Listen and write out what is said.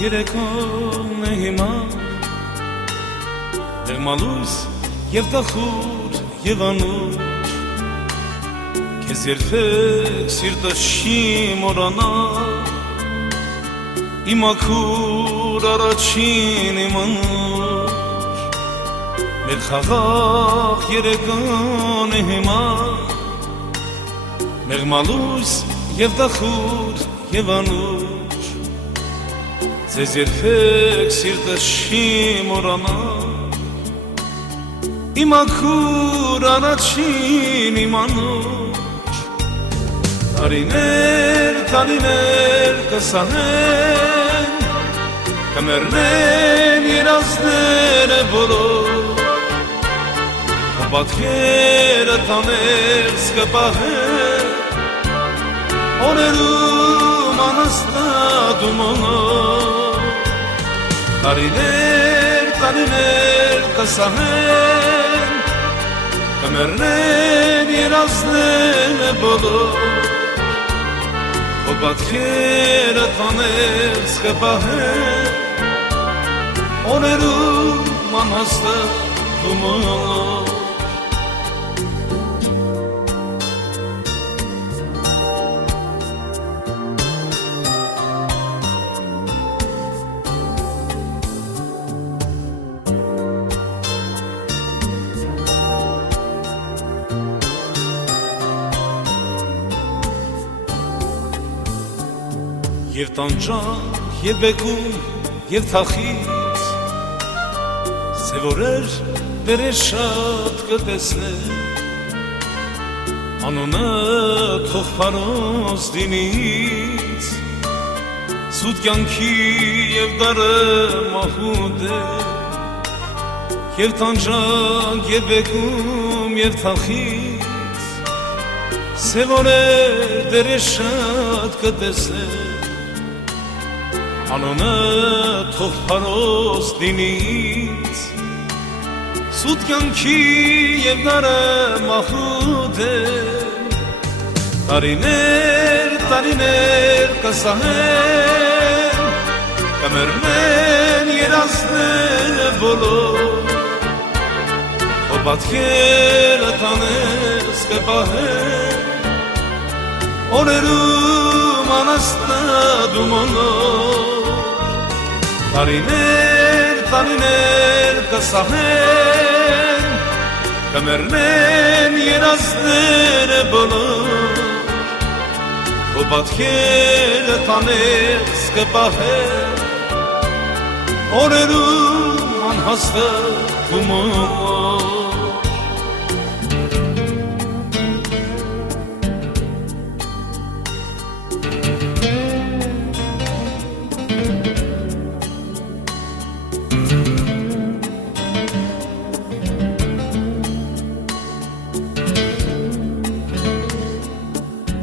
երեկոն է հիմա դեղմալույս և դախուր և անուր Քեզ երբեք սիրտը չի մոռանա Իմ աքուր առաջին իմ անուր Մեր խաղաղ երեկոն է հիմա Դեղմալույս և դախուր և անուր Ձեզ երբեք սիրտը չի մոռանա Իմ աքուր առաջին իմ անուր Տարիներ, տարիներ կսահեն Կմեռնեն երազները բոլոր Պատկերը տաներս կպահեն Օրերում անաստատում օնոր Տարիներ, տարիներ կսահեն Կմեռնեն երազները բոլոր Քո պատկերը տաներս կպահեն Օրերում անաստատում օնոր Եվ տանջանք, և բեկում, և թախից Սևորեր դերեր շատ կտեսներ Անոնը թող պարոս դինից Սուտ կյանքի և դարը մահուդ է Եվ տանջանք, և բեկում, և թախից Սևորեր դերեր շատ կտեսներ Անոնը թող պարոս դինից Սուտ կյանքի և դարը մահուդ է Տարիներ, տարիներ կսահեն Կմեռնեն երազները բոլոր Քո պատկերը տաներս կպահեն Օրերում անաստատում օնոր Տարիներ, տարիներ կսահեն Կմեռնեն երազները բոլոր Քո պատկերը տաներս կպահեն Օրերում անհաստատում օնոր